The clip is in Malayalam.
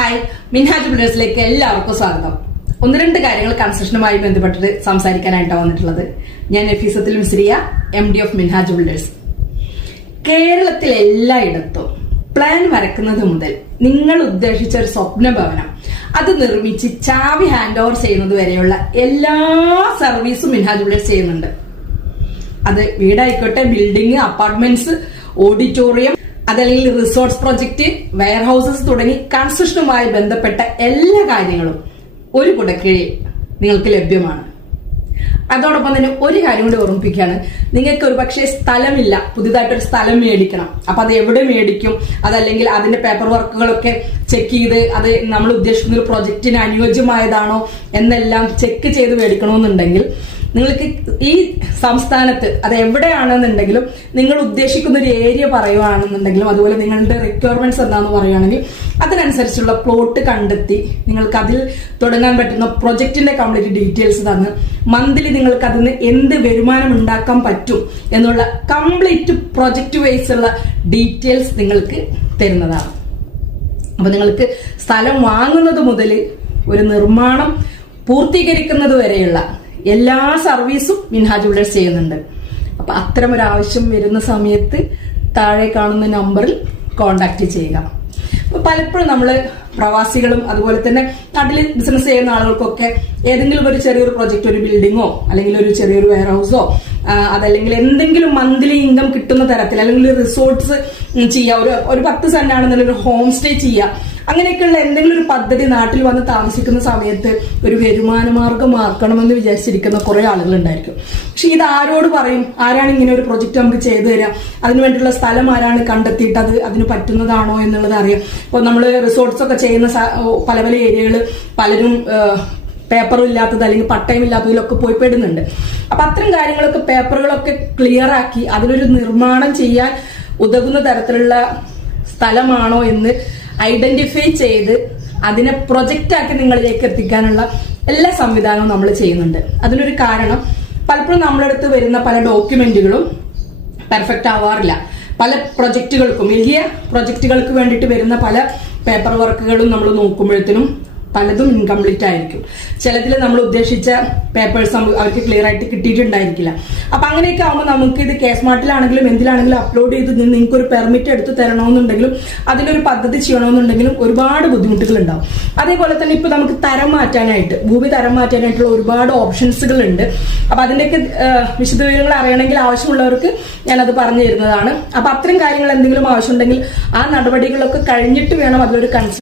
ഹായ്, മിൻഹാജ് ബിൽഡേഴ്സിലേക്ക് എല്ലാവർക്കും സ്വാഗതം. ഒന്ന് രണ്ട് കാര്യങ്ങൾ കൺസ്ട്രക്ഷനുമായി ബന്ധപ്പെട്ടിട്ട് സംസാരിക്കാനായിട്ടാണ് വന്നിട്ടുള്ളത്. ഞാൻ Nafeesathul Misriya, MD of Minhaj Builders. കേരളത്തിൽ എല്ലായിടത്തും പ്ലാൻ വരക്കുന്നത് മുതൽ നിങ്ങൾ ഉദ്ദേശിച്ച ഒരു സ്വപ്ന ഭവനം അത് നിർമ്മിച്ച് ചാവി ഹാൻഡ് ഓവർ ചെയ്യുന്നത് വരെയുള്ള എല്ലാ സർവീസും മിൻഹാജ് ബിൽഡേഴ്സ് ചെയ്യുന്നുണ്ട്. അത് വീടായിക്കോട്ടെ, ബിൽഡിംഗ്, അപ്പാർട്ട്മെന്റ്സ്, ഓഡിറ്റോറിയം, അതല്ലെങ്കിൽ റിസോർട്ട്സ് പ്രൊജക്ട്, വെയർ ഹൗസസ് തുടങ്ങി കൺസ്ട്രക്ഷനുമായി ബന്ധപ്പെട്ട എല്ലാ കാര്യങ്ങളും ഒരു കുടക്കീഴിൽ നിങ്ങൾക്ക് ലഭ്യമാണ്. അതോടൊപ്പം തന്നെ ഒരു കാര്യം കൂടി ഓർമ്മിപ്പിക്കുകയാണ്, നിങ്ങൾക്ക് ഒരു പക്ഷേ സ്ഥലമില്ല, പുതിയതായിട്ടൊരു സ്ഥലം മേടിക്കണം. അപ്പൊ അത് എവിടെ മേടിക്കും, അതല്ലെങ്കിൽ അതിന്റെ പേപ്പർ വർക്കുകളൊക്കെ ചെക്ക് ചെയ്ത് അത് നമ്മൾ ഉദ്ദേശിക്കുന്ന ഒരു പ്രൊജക്റ്റിന് അനുയോജ്യമായതാണോ എന്നെല്ലാം ചെക്ക് ചെയ്ത് മേടിക്കണമെന്നുണ്ടെങ്കിൽ നിങ്ങൾക്ക് ഈ സംസ്ഥാനത്ത് അത് എവിടെയാണെന്നുണ്ടെങ്കിലും നിങ്ങൾ ഉദ്ദേശിക്കുന്ന ഒരു ഏരിയ പറയുകയാണെന്നുണ്ടെങ്കിലും അതുപോലെ നിങ്ങളുടെ റിക്വയർമെന്റ്സ് എന്താണെന്ന് പറയുകയാണെങ്കിൽ അതിനനുസരിച്ചുള്ള പ്ലോട്ട് കണ്ടെത്തി നിങ്ങൾക്ക് അതിൽ തുടങ്ങാൻ പറ്റുന്ന പ്രൊജക്ടിന്റെ കംപ്ലീറ്റ് ഡീറ്റെയിൽസ് തന്ന് മന്ത്ലി നിങ്ങൾക്ക് അതിന് എന്ത് വരുമാനം ഉണ്ടാക്കാൻ പറ്റും എന്നുള്ള കംപ്ലീറ്റ് പ്രൊജക്ട് വൈസ് ഉള്ള ഡീറ്റെയിൽസ് നിങ്ങൾക്ക് തരുന്നതാണ്. അപ്പൊ നിങ്ങൾക്ക് സ്ഥലം വാങ്ങുന്നത് മുതൽ ഒരു നിർമ്മാണം പൂർത്തീകരിക്കുന്നത് വരെയുള്ള എല്ലാ സർവീസും മിൻഹാജ് ബിൽഡേഴ്സ് ചെയ്യുന്നുണ്ട്. അപ്പൊ അത്തരം ഒരു ആവശ്യം വരുന്ന സമയത്ത് താഴെ കാണുന്ന നമ്പറിൽ കോണ്ടാക്ട് ചെയ്യുക. അപ്പൊ പലപ്പോഴും നമ്മള് പ്രവാസികളും അതുപോലെ തന്നെ നാട്ടിൽ ബിസിനസ് ചെയ്യുന്ന ആളുകൾക്കൊക്കെ ഏതെങ്കിലും ഒരു ചെറിയൊരു പ്രൊജക്ട്, ഒരു ബിൽഡിങ്ങോ അല്ലെങ്കിൽ ഒരു ചെറിയൊരു വെയർ ഹൗസോ അതല്ലെങ്കിൽ എന്തെങ്കിലും മന്ത്ലി ഇൻകം കിട്ടുന്ന തരത്തിൽ അല്ലെങ്കിൽ റിസോർട്ട്സ് ചെയ്യുക, ഒരു 10 സെന്റ് ആണെന്നുണ്ടെങ്കിൽ ഒരു ഹോം സ്റ്റേ ചെയ്യുക, അങ്ങനെയൊക്കെയുള്ള എന്തെങ്കിലും ഒരു പദ്ധതി നാട്ടിൽ വന്ന് താമസിക്കുന്ന സമയത്ത് ഒരു വരുമാന മാർഗമാക്കണമെന്ന് വിചാരിച്ചിരിക്കുന്ന കുറെ ആളുകൾ ഉണ്ടായിരിക്കും. പക്ഷെ ഇത് ആരോട് പറയും? ആരാണ് ഇങ്ങനെ ഒരു പ്രൊജക്ട് നമുക്ക് ചെയ്തു തരിക? അതിനുവേണ്ടിയുള്ള സ്ഥലം ആരാണ് കണ്ടെത്തിയിട്ട് അതിന് പറ്റുന്നതാണോ എന്നുള്ളത് അറിയാം. ഇപ്പോൾ നമ്മൾ റിസോർട്ട്സ് ഒക്കെ ചെയ്യുന്ന പല പല ഏരിയകൾ പലരും പേപ്പറും ഇല്ലാത്തത് അല്ലെങ്കിൽ പട്ടയം ഇല്ലാത്തതിലൊക്കെ പോയി പെടുന്നുണ്ട്. അപ്പൊ അത്തരം കാര്യങ്ങളൊക്കെ പേപ്പറുകളൊക്കെ ക്ലിയർ ആക്കി അതിലൊരു നിർമ്മാണം ചെയ്യാൻ ഉതകുന്ന തരത്തിലുള്ള സ്ഥലമാണോ എന്ന് ഐഡന്റിഫൈ ചെയ്ത് അതിനെ പ്രൊജക്റ്റ് ആക്കി നിങ്ങളിലേക്ക് എത്തിക്കാനുള്ള എല്ലാ സംവിധാനവും നമ്മൾ ചെയ്യുന്നുണ്ട്. അതിനൊരു കാരണം പലപ്പോഴും നമ്മളടുത്ത് വരുന്ന പല ഡോക്യുമെന്റുകളും പെർഫെക്റ്റ് ആവാറില്ല. പല പ്രൊജക്റ്റുകൾക്കും, വലിയ പ്രൊജക്റ്റുകൾക്ക് വേണ്ടിയിട്ട് വരുന്ന പല പേപ്പർ വർക്കുകളും നമ്മൾ നോക്കുമ്പോഴത്തേനും പലതും ഇൻകംപ്ലീറ്റ് ആയിരിക്കും. ചിലതിൽ നമ്മൾ ഉദ്ദേശിച്ച പേപ്പേഴ്സ് അവർക്ക് ക്ലിയർ ആയിട്ട് കിട്ടിയിട്ടുണ്ടായിരിക്കില്ല. അപ്പൊ അങ്ങനെയൊക്കെ ആകുമ്പോൾ നമുക്ക് ഇത് കേസ്മാർട്ടിലാണെങ്കിലും എന്തിലാണെങ്കിലും അപ്ലോഡ് ചെയ്ത് നിങ്ങൾക്ക് ഒരു പെർമിറ്റ് എടുത്ത് തരണമെന്നുണ്ടെങ്കിലും അതിലൊരു പദ്ധതി ചെയ്യണമെന്നുണ്ടെങ്കിലും ഒരുപാട് ബുദ്ധിമുട്ടുകൾ ഉണ്ടാവും. അതേപോലെ തന്നെ ഇപ്പൊ നമുക്ക് തരം മാറ്റാനായിട്ട്, ഭൂമി തരം മാറ്റാനായിട്ടുള്ള ഒരുപാട് ഓപ്ഷൻസുകൾ ഉണ്ട്. അപ്പൊ അതിന്റെയൊക്കെ വിശദവിവരങ്ങൾ അറിയണമെങ്കിൽ ആവശ്യമുള്ളവർക്ക് ഞാനത് പറഞ്ഞു തരുന്നതാണ്. അപ്പൊ അത്തരം കാര്യങ്ങൾ എന്തെങ്കിലും ആവശ്യമുണ്ടെങ്കിൽ ആ നടപടികളൊക്കെ കഴിഞ്ഞിട്ട് വേണം അതിലൊരു